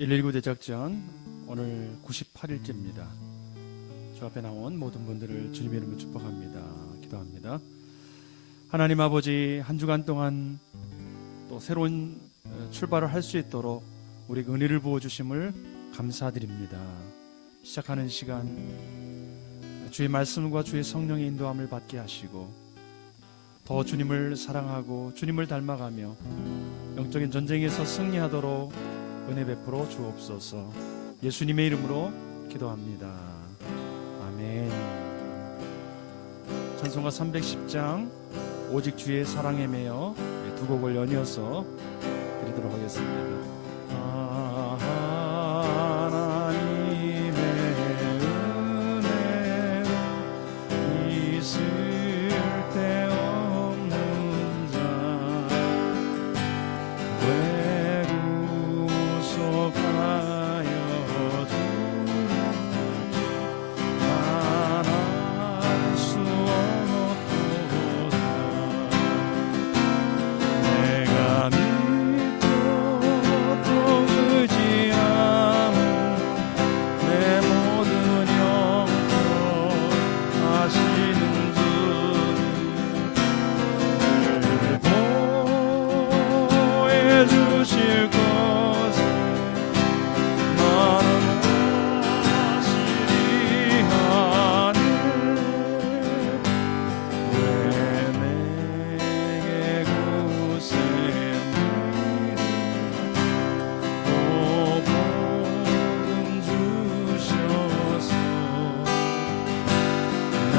119 대작전 오늘 98일째입니다. 주 앞에 나온 모든 분들을 주님의 이름으로 축복합니다. 기도합니다. 하나님 아버지, 한 주간 동안 또 새로운 출발을 할 수 있도록 우리에게 은혜를 부어주심을 감사드립니다. 시작하는 시간 주의 말씀과 주의 성령의 인도함을 받게 하시고 더 주님을 사랑하고 주님을 닮아가며 영적인 전쟁에서 승리하도록 은혜 베풀어 주옵소서. 예수님의 이름으로 기도합니다. 아멘. 찬송가 310장 오직 주의 사랑에 매여 두 곡을 연이어서 드리도록 하겠습니다. 하나님의 은혜로 있을 때 없는 자 구속하여 주님 만날 수 없도다. 내가 믿고 또 의지함은 내 모든 영광 하시는 주를 보여주실 것을 나는 확실히 하네. 왜 내게 구세주를 또 복음 주셔서 내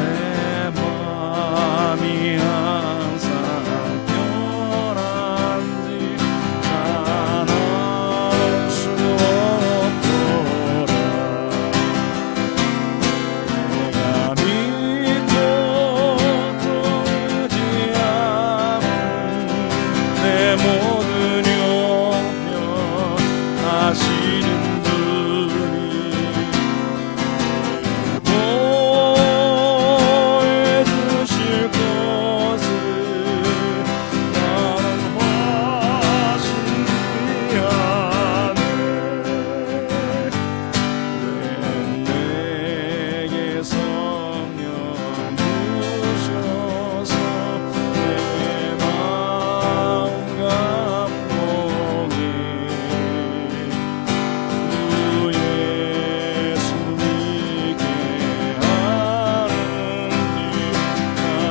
마음이 항상 편한지 자랑할 수 없도다. 내가 믿고 또 의지함은 내 모든 영변 하시는 주님 보여주실 것을 나는 확실히 하네. 왜 내게 성령 주셔서 내 마음 감동해 주 예수 믿게 하는지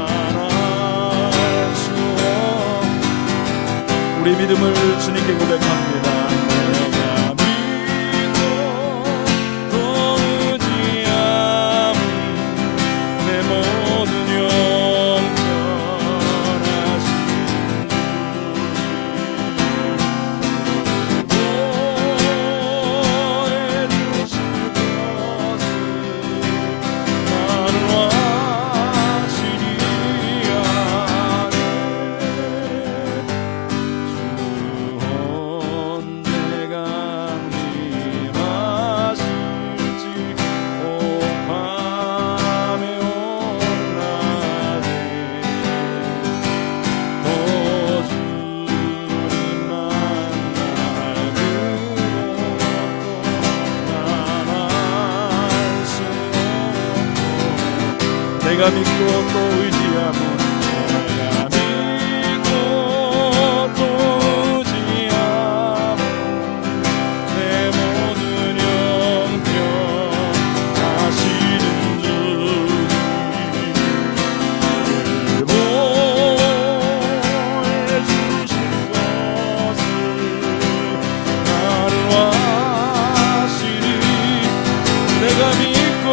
말할 수 없는 우리 믿음을 주님께 고백합니다. 내가 믿고 또 의지함은 내 모든 영변 하신 주님 보여주실 것을 나는 확실히 아네. 주 언제가 임하실지 오 밤에 온 낮에 더 주님 만날 그것도 난알수 없고 내가 믿고 또 의지함은 내가 믿고 또 의지함은 내 모든 영변 하시는 주님 보여주실 것을 나를 확실히 내가 믿고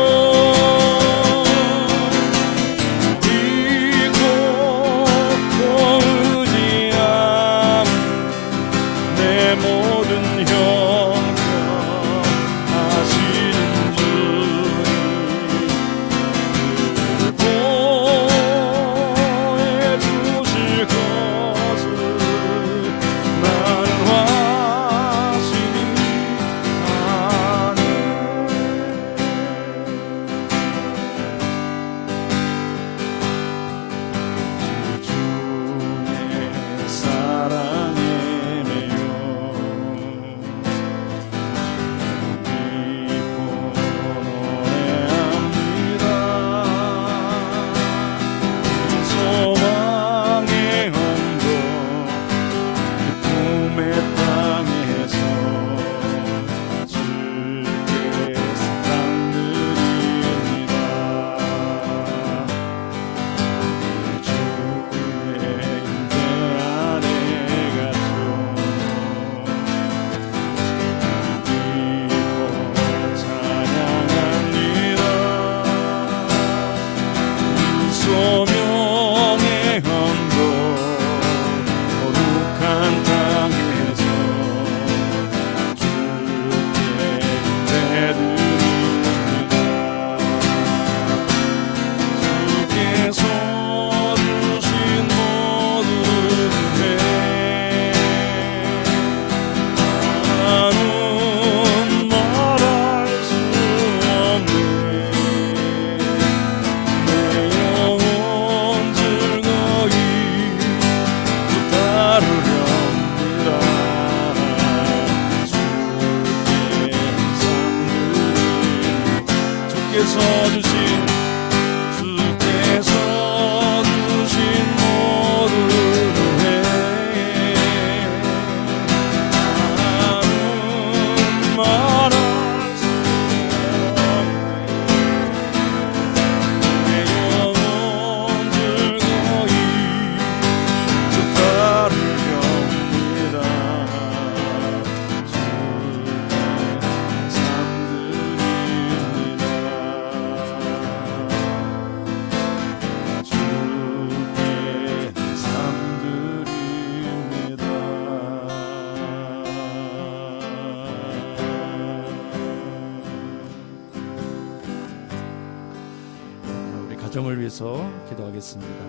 가정을 위해서 기도하겠습니다.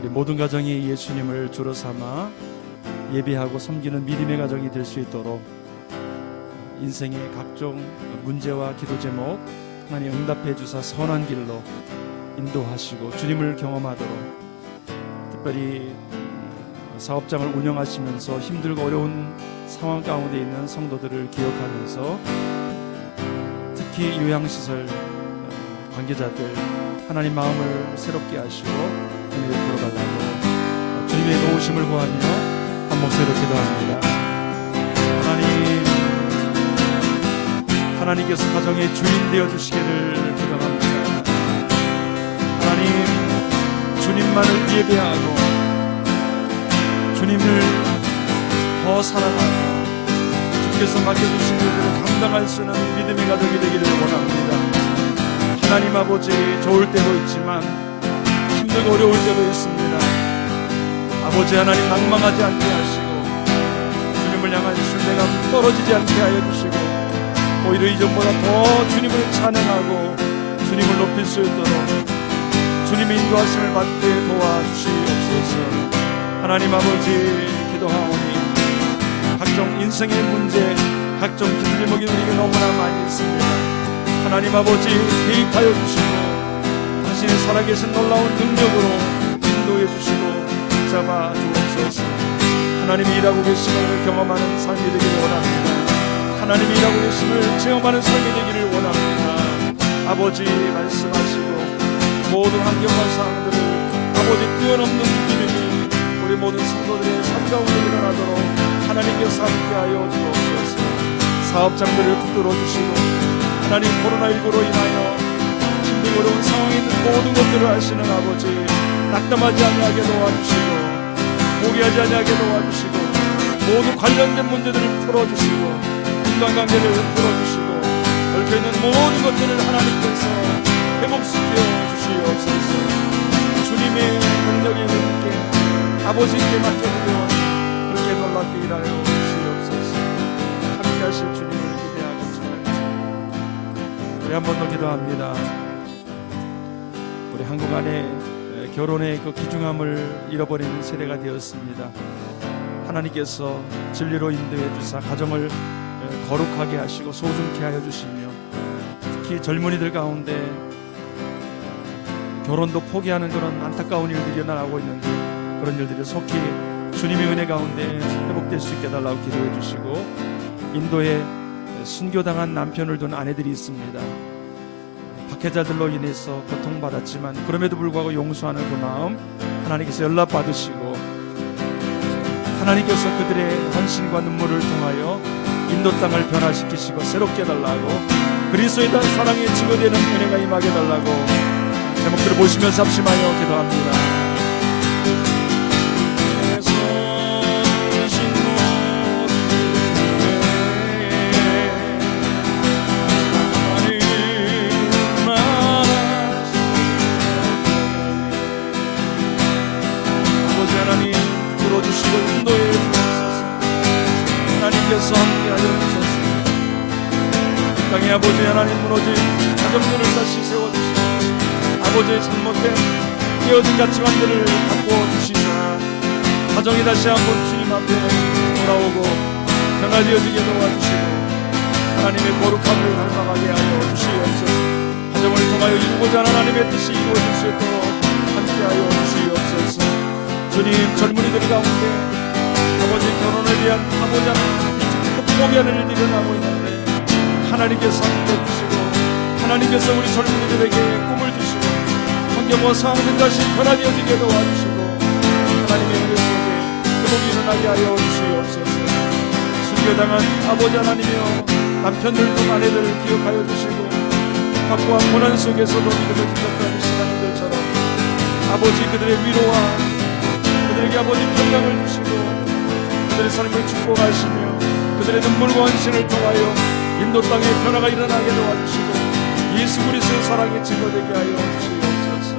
우리 모든 가정이 예수님을 주로 삼아 예배하고 섬기는 믿음의 가정이 될 수 있도록 인생의 각종 문제와 기도 제목 하나님 응답해 주사 선한 길로 인도하시고 주님을 경험하도록, 특별히 사업장을 운영하시면서 힘들고 어려운 상황 가운데 있는 성도들을 기억하면서 특히 요양시설 관계자들 하나님 마음을 새롭게 하시고 은혜를 풀어달라고 주님의 도우심을 구하며 한 목소리로 기도합니다. 하나님께서 가정의 주인 되어주시기를 기도합니다. 하나님, 주님만을 예배하고 주님을 더 사랑하고 주께서 맡겨주신 일들을 감당할 수 있는 믿음의 가정이 되기를 원합니다. 하나님 아버지, 좋을 때도 있지만 힘들고 어려울 때도 있습니다. 아버지 하나님, 낭망하지 않게 하시고 주님을 향한 신뢰감 떨어지지 않게 하여 주시고 오히려 이전보다 더 주님을 찬양하고 주님을 높일 수 있도록 주님의 인도하심을 받게 도와주시옵소서. 하나님 아버지, 기도하오니 각종 인생의 문제, 각종 기도 제목이 우리에게 너무나 많이 있습니다. 하나님 아버지, 개입하여 주시고 당신의 살아계신 놀라운 능력으로 인도해 주시고 붙잡아 주옵소서. 하나님이 일하고 계심을 경험하는 삶이 되기를 원합니다. 하나님이 일하고 계심을 체험하는 삶이 되기를 원합니다. 아버지, 말씀하시고 모든 환경과 상황들을 아버지 뛰어넘는 기능이 우리 모든 성도들의 삶 가운데 일어나도록 하나님께서 함께하여 주옵소서. 사업장들을 붙들어 주시고 하나님, 코로나19로 인하여 힘들고 어려운 상황에 있는 모든 것들을 아시는 아버지, 낙담하지 아니하게 도와주시고 포기하지 아니하게 도와주시고 모두 관련된 문제들을 풀어주시고 인간관계를 풀어주시고 얽혀있는 모든 것들을 하나님께서 회복시켜 주시옵소서. 주님의 능력이 우리께 아버지께 맡겨드려 그렇게 놀랍게 일하여 주시옵소서. 함께하실 주님을 우리 한 번 더 기도합니다. 우리 한국 안에 결혼의 그 귀중함을 잃어버리는 세대가 되었습니다. 하나님께서 진리로 인도해 주사 가정을 거룩하게 하시고 소중케 하여 주시며 특히 젊은이들 가운데 결혼도 포기하는 그런 안타까운 일들이 일어나고 있는데 그런 일들이 속히 주님의 은혜 가운데 회복될 수 있게 해달라고 기도해 주시고, 인도에 순교당한 남편을 둔 아내들이 있습니다. 박해자들로 인해서 고통받았지만 그럼에도 불구하고 용서하는 그 마음 하나님께서 연락받으시고 하나님께서 그들의 헌신과 눈물을 통하여 인도 땅을 변화시키시고 새롭게 해달라고, 그리스도에 대한 사랑에 증거되는 은혜가 임하게 해달라고 제목들을 보시면서 합심하여 기도합니다. 하나님께서 함께하여 주소서. 땅의 아버지 하나님, 무너진 가정들을 다시 세워주시고 아버지의 잘못된 깨어진 가치관들을 바꿔주시사 가정이 다시 한번 주님 앞에 돌아오고 변화되어지게 도와주시고 하나님의 거룩함을 닮아가게 하여 주시옵소서. 가정을 통하여 이루고자 하는 하나님의 뜻이 이루어질 수 있도록 함께하여 주시옵소서. 주님, 젊은이들 가운데 아버지 결혼에 대한 가보자 포기하는 일들이 일어나고 있는데 하나님께서 함께 해주시고 하나님께서 우리 젊은이들에게 꿈을 주시고 환경과 상황 다시 변화되어지게 도와주시고 하나님의 은혜 속에 회복이 일어나게 하여 주시옵소서. 순교당한 아버지 하나님이여, 남편들도 아내들을 기억하여 주시고 각과 고난 속에서도 믿음을 지켰던 시간들처럼 아버지 그들의 위로와 그들에게 아버지 평강을 주시고 그들의 삶을 축복하시며 그들의 눈물과 헌신을 통하여 인도 땅에 변화가 일어나게 도와주시고 예수 그리스도의 사랑의 증거되게 하여 주시옵소서.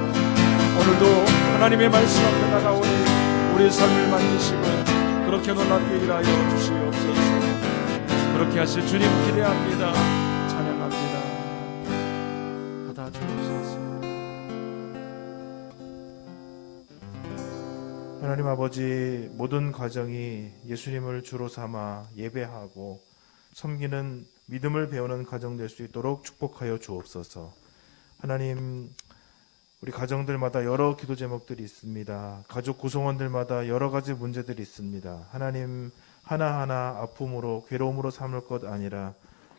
오늘도 하나님의 말씀 앞에 나가오니 우리의 삶을 만드시고 그렇게 놀랍게 일하여 주시옵소서. 그렇게 하실 주님 기대합니다. 찬양합니다. 받아 주옵소서. 하나님 아버지, 모든 가정이 예수님을 주로 삼아 예배하고 섬기는 믿음을 배우는 가정 될 수 있도록 축복하여 주옵소서. 하나님, 우리 가정들마다 여러 기도 제목들이 있습니다. 가족 구성원들마다 여러 가지 문제들이 있습니다. 하나님, 하나하나 아픔으로 괴로움으로 삼을 것 아니라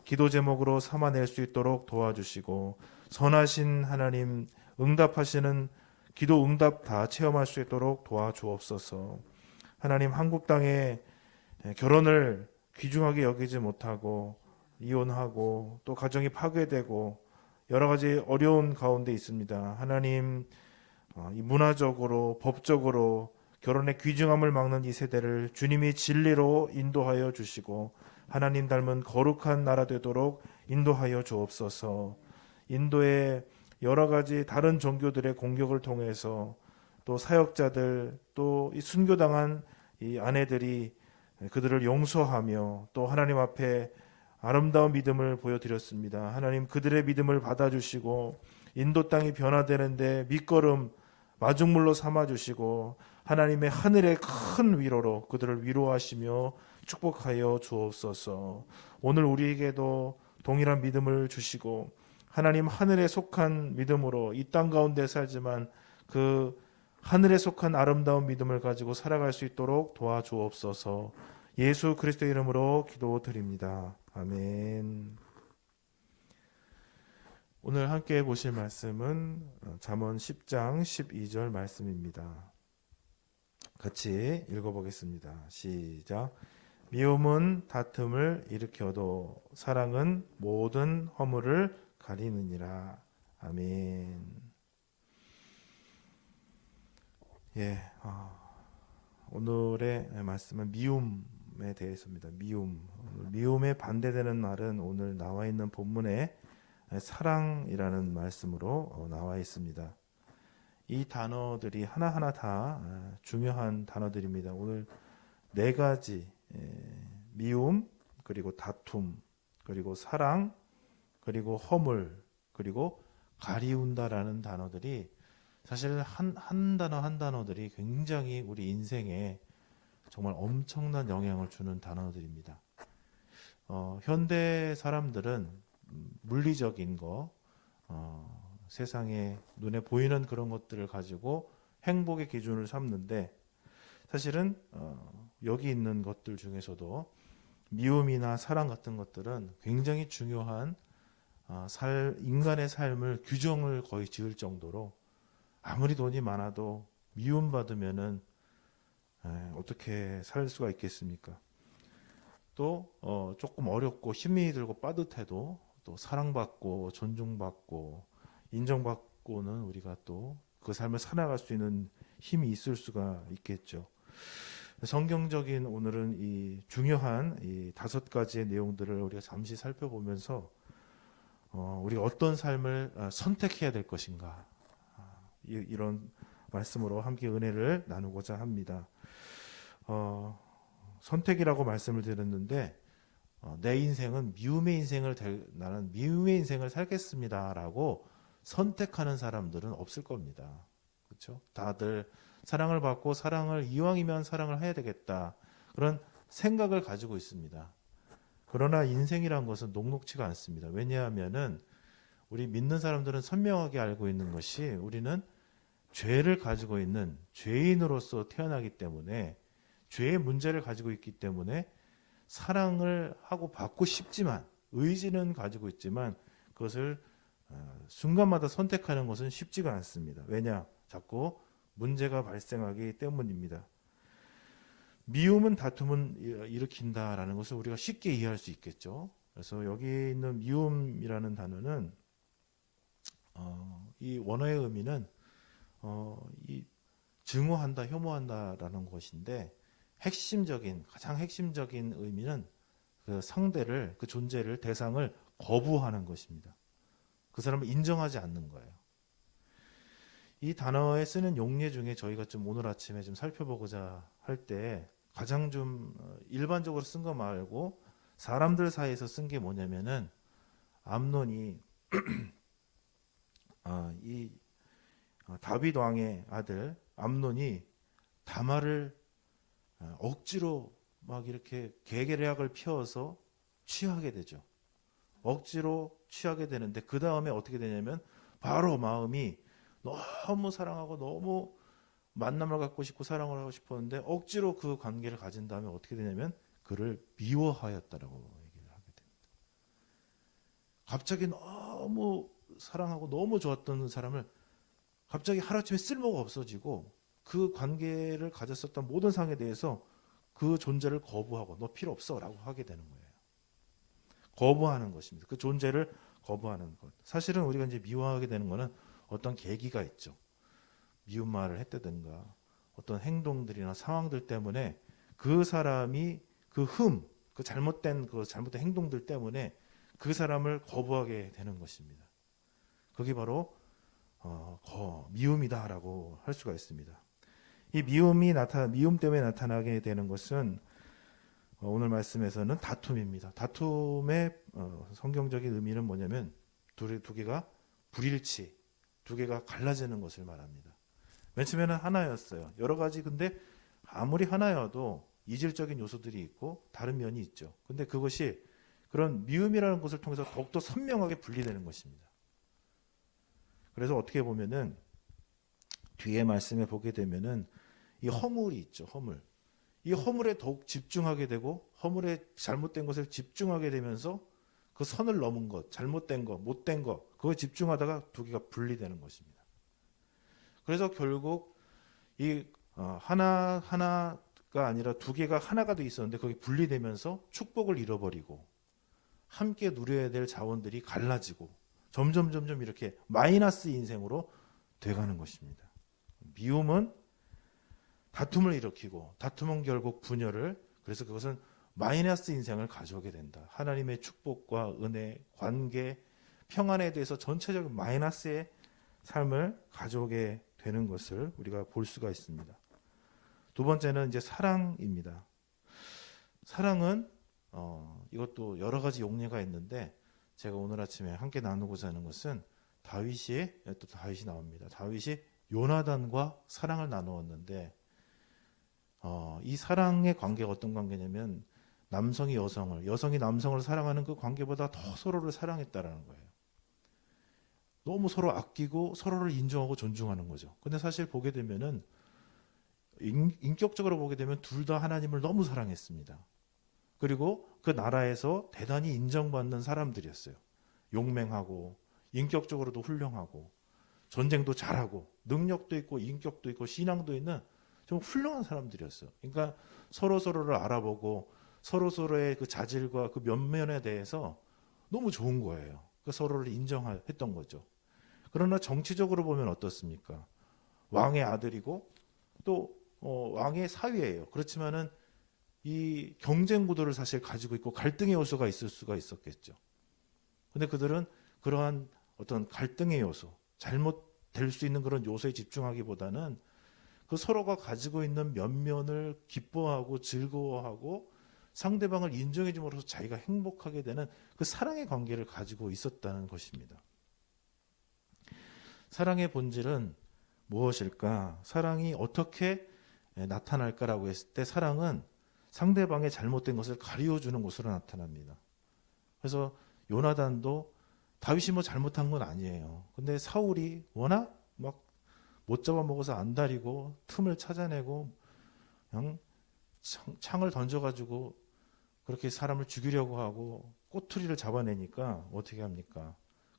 기도 제목으로 삼아낼 수 있도록 도와주시고 선하신 하나님, 응답하시는 기도 응답 다 체험할 수 있도록 도와주옵소서. 하나님, 한국 땅에 결혼을 귀중하게 여기지 못하고 이혼하고 또 가정이 파괴되고 여러 가지 어려운 가운데 있습니다. 하나님, 이 문화적으로 법적으로 결혼의 귀중함을 막는 이 세대를 주님이 진리로 인도하여 주시고 하나님 닮은 거룩한 나라 되도록 인도하여 주옵소서. 인도의 여러 가지 다른 종교들의 공격을 통해서 또 사역자들 또 이 순교당한 이 아내들이 그들을 용서하며 또 하나님 앞에 아름다운 믿음을 보여드렸습니다. 하나님, 그들의 믿음을 받아주시고 인도 땅이 변화되는데 밑거름 마중물로 삼아주시고 하나님의 하늘의 큰 위로로 그들을 위로하시며 축복하여 주옵소서. 오늘 우리에게도 동일한 믿음을 주시고 하나님, 하늘에 속한 믿음으로 이 땅 가운데 살지만 그 하늘에 속한 아름다운 믿음을 가지고 살아갈 수 있도록 도와주옵소서. 예수 그리스도의 이름으로 기도드립니다. 아멘. 오늘 함께 보실 말씀은 잠언 10장 12절 말씀입니다. 같이 읽어보겠습니다. 시작. 미움은 다툼을 일으켜도 사랑은 모든 허물을 가리느니라. 아멘. 예, 오늘의 말씀은 미움에 대해서입니다. 미움에 반대되는 말은 오늘 나와 있는 본문에 사랑이라는 말씀으로 나와 있습니다. 이 단어들이 하나하나 다 중요한 단어들입니다. 오늘 네 가지, 미움, 그리고 다툼, 그리고 사랑, 그리고 허물, 그리고 가리운다라는 단어들이 사실 한 단어 한 단어들이 굉장히 우리 인생에 정말 엄청난 영향을 주는 단어들입니다. 현대 사람들은 물리적인 거, 세상에 눈에 보이는 그런 것들을 가지고 행복의 기준을 삼는데 사실은 여기 있는 것들 중에서도 미움이나 사랑 같은 것들은 굉장히 중요한 인간의 삶을 규정을 거의 지을 정도로 아무리 돈이 많아도 미움받으면은 어떻게 살 수가 있겠습니까? 또 조금 어렵고 힘이 들고 빠듯해도 또 사랑받고 존중받고 인정받고는 우리가 또 그 삶을 살아갈 수 있는 힘이 있을 수가 있겠죠. 성경적인 오늘은 이 중요한 이 5가지의 내용들을 우리가 잠시 살펴보면서 우리가 어떤 삶을 선택해야 될 것인가, 이런 말씀으로 함께 은혜를 나누고자 합니다. 선택이라고 말씀을 드렸는데 내 인생은 나는 미움의 인생을 살겠습니다라고 선택하는 사람들은 없을 겁니다. 그렇죠? 다들 사랑을 받고 사랑을 이왕이면 사랑을 해야 되겠다, 그런 생각을 가지고 있습니다. 그러나 인생이란 것은 녹록치가 않습니다. 왜냐하면은 우리 믿는 사람들은 선명하게 알고 있는 것이 우리는 죄를 가지고 있는 죄인으로서 태어나기 때문에 죄의 문제를 가지고 있기 때문에 사랑을 하고 받고 싶지만 의지는 가지고 있지만 그것을 순간마다 선택하는 것은 쉽지가 않습니다. 왜냐? 자꾸 문제가 발생하기 때문입니다. 미움은 다툼은 일으킨다라는 것을 우리가 쉽게 이해할 수 있겠죠. 그래서 여기 있는 미움이라는 단어는 이 원어의 의미는 이 증오한다, 혐오한다라는 것인데 가장 핵심적인 의미는 그 상대를, 그 존재를, 대상을 거부하는 것입니다. 그 사람을 인정하지 않는 거예요. 이 단어에 쓰는 용례 중에 저희가 좀 오늘 아침에 좀 살펴보고자 할 때 가장 좀 일반적으로 쓴 거 말고 사람들 사이에서 쓴 게 뭐냐면은 암논이 이 다윗 왕의 아들 암논이 다말을 억지로 막 이렇게 계략을 펴서 취하게 되죠. 억지로 취하게 되는데 그 다음에 어떻게 되냐면 바로 마음이 너무 사랑하고 너무 만남을 갖고 싶고 사랑을 하고 싶었는데 억지로 그 관계를 가진 다음에 어떻게 되냐면 그를 미워하였다라고 얘기를 하게 됩니다. 갑자기 너무 사랑하고 너무 좋았던 사람을 갑자기 하루아침에 쓸모가 없어지고 그 관계를 가졌었던 모든 상에 대해서 그 존재를 거부하고 너 필요 없어 라고 하게 되는 거예요. 거부하는 것입니다. 그 존재를 거부하는 것. 사실은 우리가 이제 미워하게 되는 것은 어떤 계기가 있죠. 미운 말을 했다든가 어떤 행동들이나 상황들 때문에 그 사람이 그 잘못된 행동들 때문에 그 사람을 거부하게 되는 것입니다. 그게 바로 미움이다라고 할 수가 있습니다. 이 미움 때문에 나타나게 되는 것은 오늘 말씀에서는 다툼입니다. 다툼의 성경적인 의미는 뭐냐면 두 개가 불일치, 두 개가 갈라지는 것을 말합니다. 맨 처음에는 하나였어요. 여러 가지 근데 아무리 하나여도 이질적인 요소들이 있고 다른 면이 있죠. 근데 그것이 그런 미움이라는 것을 통해서 더욱더 선명하게 분리되는 것입니다. 그래서 어떻게 보면은 뒤에 말씀에 보게 되면은 이 허물이 있죠. 허물. 이 허물에 더욱 집중하게 되고 허물에 잘못된 것을 집중하게 되면서 그 선을 넘은 것, 잘못된 것, 못된 것 그거에 집중하다가 두 개가 분리되는 것입니다. 그래서 결국 이 하나가 아니라 두 개가 하나가 돼 있었는데 거기 분리되면서 축복을 잃어버리고 함께 누려야 될 자원들이 갈라지고 점점 이렇게 마이너스 인생으로 돼가는 것입니다. 미움은 다툼을 일으키고 다툼은 결국 분열을, 그래서 그것은 마이너스 인생을 가져오게 된다. 하나님의 축복과 은혜, 관계, 평안에 대해서 전체적인 마이너스의 삶을 가져오게 되는 것을 우리가 볼 수가 있습니다. 두 번째는 이제 사랑입니다. 사랑은 이것도 여러 가지 용례가 있는데 제가 오늘 아침에 함께 나누고자 하는 것은 다윗이 나옵니다. 다윗이 요나단과 사랑을 나누었는데 이 사랑의 관계가 어떤 관계냐면 남성이 여성이 남성을 사랑하는 그 관계보다 더 서로를 사랑했다라는 거예요. 너무 서로 아끼고 서로를 인정하고 존중하는 거죠. 근데 사실 보게 되면은 인격적으로 보게 되면 둘 다 하나님을 너무 사랑했습니다. 그리고 그 나라에서 대단히 인정받는 사람들이었어요. 용맹하고 인격적으로도 훌륭하고 전쟁도 잘하고 능력도 있고 인격도 있고 신앙도 있는 좀 훌륭한 사람들이었어요. 그러니까 서로를 알아보고 서로의 그 자질과 그 면면에 대해서 너무 좋은 거예요. 그 서로를 인정했던 거죠. 그러나 정치적으로 보면 어떻습니까? 왕의 아들이고 또 왕의 사위예요. 그렇지만은 이 경쟁 구도를 사실 가지고 있고 갈등의 요소가 있을 수가 있었겠죠. 근데 그들은 그러한 어떤 갈등의 요소, 잘못될 수 있는 그런 요소에 집중하기보다는 그 서로가 가지고 있는 면면을 기뻐하고 즐거워하고 상대방을 인정해 줌으로써 자기가 행복하게 되는 그 사랑의 관계를 가지고 있었다는 것입니다. 사랑의 본질은 무엇일까? 사랑이 어떻게 나타날까라고 했을 때 사랑은 상대방의 잘못된 것을 가리워주는 것으로 나타납니다. 그래서 요나단도 다윗이 뭐 잘못한 건 아니에요. 근데 사울이 워낙 막 못 잡아먹어서 안달이고 틈을 찾아내고 그냥 창을 던져가지고 그렇게 사람을 죽이려고 하고 꼬투리를 잡아내니까 어떻게 합니까?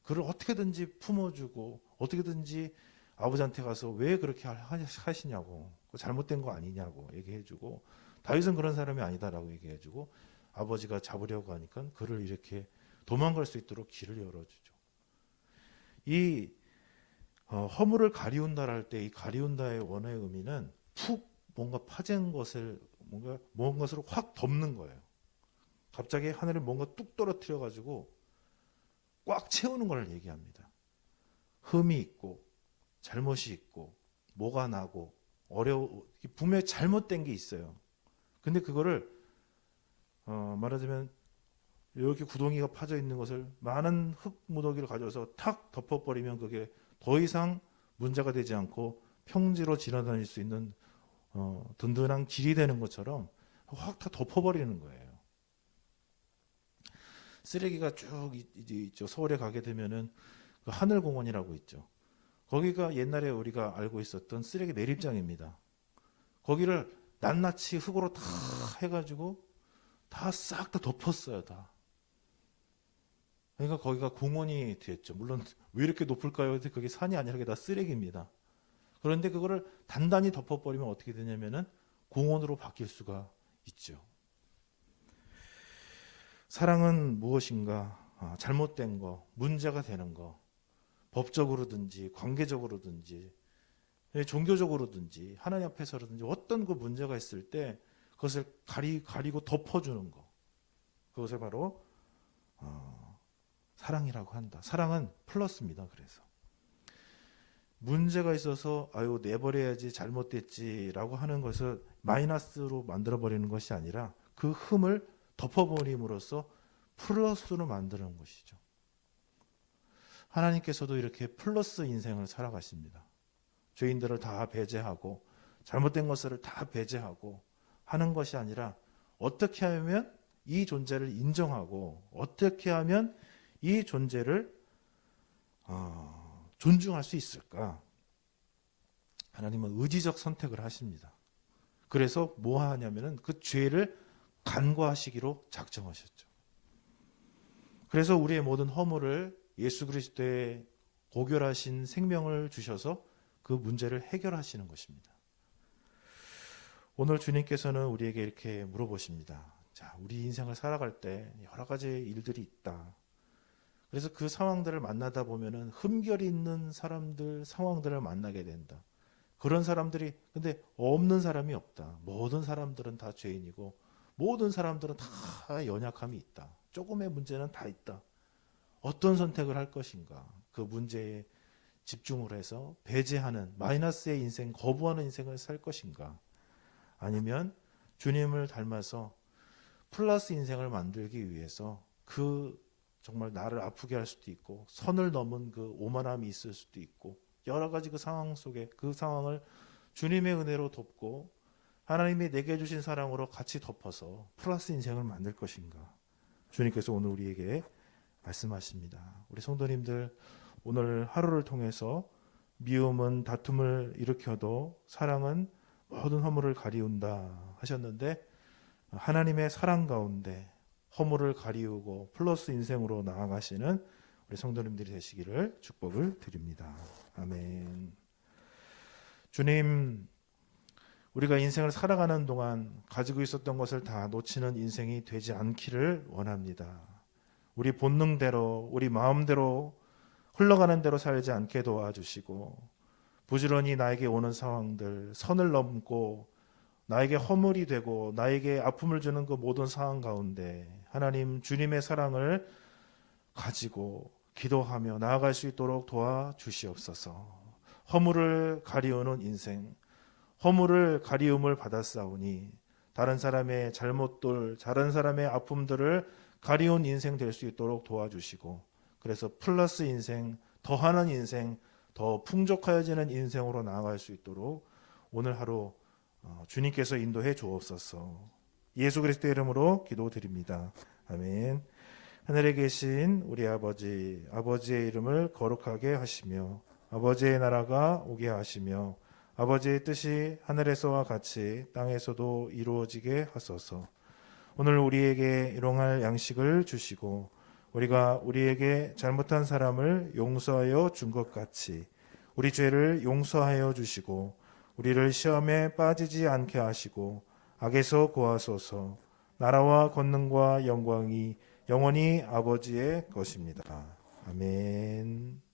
그를 어떻게든지 품어주고 어떻게든지 아버지한테 가서 왜 그렇게 하시냐고, 잘못된 거 아니냐고 얘기해주고, 다윗은 그런 사람이 아니다라고 얘기해주고, 아버지가 잡으려고 하니까 그를 이렇게 도망갈 수 있도록 길을 열어주죠. 이 허물을 가리운다라 할 때 이 가리운다의 원어의 의미는 푹 뭔가 파진 것을 뭔가 것으로 확 덮는 거예요. 갑자기 하늘에 뭔가 뚝 떨어뜨려 가지고 꽉 채우는 걸 얘기합니다. 흠이 있고 잘못이 있고 뭐가 나고 분명히 잘못된 게 있어요. 근데 그거를 말하자면 이렇게 구덩이가 파져 있는 것을 많은 흙 무더기를 가져서 탁 덮어버리면 그게 더 이상 문제가 되지 않고 평지로 지나다닐 수 있는 든든한 길이 되는 것처럼 확 다 덮어버리는 거예요. 쓰레기가 쭉 있죠. 서울에 가게 되면은 그 하늘공원이라고 있죠. 거기가 옛날에 우리가 알고 있었던 쓰레기 매립장입니다. 거기를 낱낱이 흙으로 다 해가지고 다 싹 다 덮었어요. 다. 그러니까 거기가 공원이 됐죠. 물론 왜 이렇게 높을까요? 그게 산이 아니라 그게 다 쓰레기입니다. 그런데 그거를 단단히 덮어버리면 어떻게 되냐면은 공원으로 바뀔 수가 있죠. 사랑은 무엇인가? 잘못된 거, 문제가 되는 거, 법적으로든지 관계적으로든지 종교적으로든지 하나님 앞에서라든지 어떤 그 문제가 있을 때 그것을 가리고 덮어주는 거, 그것을 바로 사랑이라고 한다. 사랑은 플러스입니다. 그래서 문제가 있어서 아유 내버려야지 잘못됐지라고 하는 것을 마이너스로 만들어버리는 것이 아니라 그 흠을 덮어버림으로써 플러스로 만드는 것이죠. 하나님께서도 이렇게 플러스 인생을 살아가십니다. 죄인들을 다 배제하고 잘못된 것을 다 배제하고 하는 것이 아니라 어떻게 하면 이 존재를 인정하고 어떻게 하면 이 존재를 존중할 수 있을까? 하나님은 의지적 선택을 하십니다. 그래서 뭐 하냐면은 그 죄를 간과하시기로 작정하셨죠. 그래서 우리의 모든 허물을 예수 그리스도의 고결하신 생명을 주셔서 그 문제를 해결하시는 것입니다. 오늘 주님께서는 우리에게 이렇게 물어보십니다. 자, 우리 인생을 살아갈 때 여러 가지 일들이 있다. 그래서 그 상황들을 만나다 보면은 흠결이 있는 사람들, 상황들을 만나게 된다. 그런 사람들이 근데 없는 사람이 없다. 모든 사람들은 다 죄인이고 모든 사람들은 다 연약함이 있다. 조금의 문제는 다 있다. 어떤 선택을 할 것인가? 그 문제에 집중을 해서 배제하는 마이너스의 인생, 거부하는 인생을 살 것인가? 아니면 주님을 닮아서 플러스 인생을 만들기 위해서 그 정말 나를 아프게 할 수도 있고 선을 넘은 그 오만함이 있을 수도 있고 여러 가지 그 상황 속에 그 상황을 주님의 은혜로 덮고 하나님이 내게 주신 사랑으로 같이 덮어서 플러스 인생을 만들 것인가? 주님께서 오늘 우리에게 말씀하십니다. 우리 성도님들 오늘 하루를 통해서 미움은 다툼을 일으켜도 사랑은 모든 허물을 가리운다 하셨는데 하나님의 사랑 가운데 허물을 가리우고 플러스 인생으로 나아가시는 우리 성도님들이 되시기를 축복을 드립니다. 아멘. 주님, 우리가 인생을 살아가는 동안 가지고 있었던 것을 다 놓치는 인생이 되지 않기를 원합니다. 우리 본능대로, 우리 마음대로 흘러가는 대로 살지 않게 도와주시고 부지런히 나에게 오는 상황들, 선을 넘고 나에게 허물이 되고 나에게 아픔을 주는 그 모든 상황 가운데 하나님 주님의 사랑을 가지고 기도하며 나아갈 수 있도록 도와주시옵소서. 허물을 가리우는 인생, 허물을 가리움을 받았사오니 다른 사람의 잘못들, 다른 사람의 아픔들을 가리운 인생 될 수 있도록 도와주시고 그래서 플러스 인생, 더하는 인생, 더 풍족하여지는 인생으로 나아갈 수 있도록 오늘 하루 주님께서 인도해 주옵소서. 예수 그리스도의 이름으로 기도드립니다. 아멘. 하늘에 계신 우리 아버지, 아버지의 이름을 거룩하게 하시며 아버지의 나라가 오게 하시며 아버지의 뜻이 하늘에서와 같이 땅에서도 이루어지게 하소서. 오늘 우리에게 일용할 양식을 주시고 우리가 우리에게 잘못한 사람을 용서하여 준 것 같이 우리 죄를 용서하여 주시고 우리를 시험에 빠지지 않게 하시고 악에서 구하소서. 나라와 권능과 영광이 영원히 아버지의 것입니다. 아멘.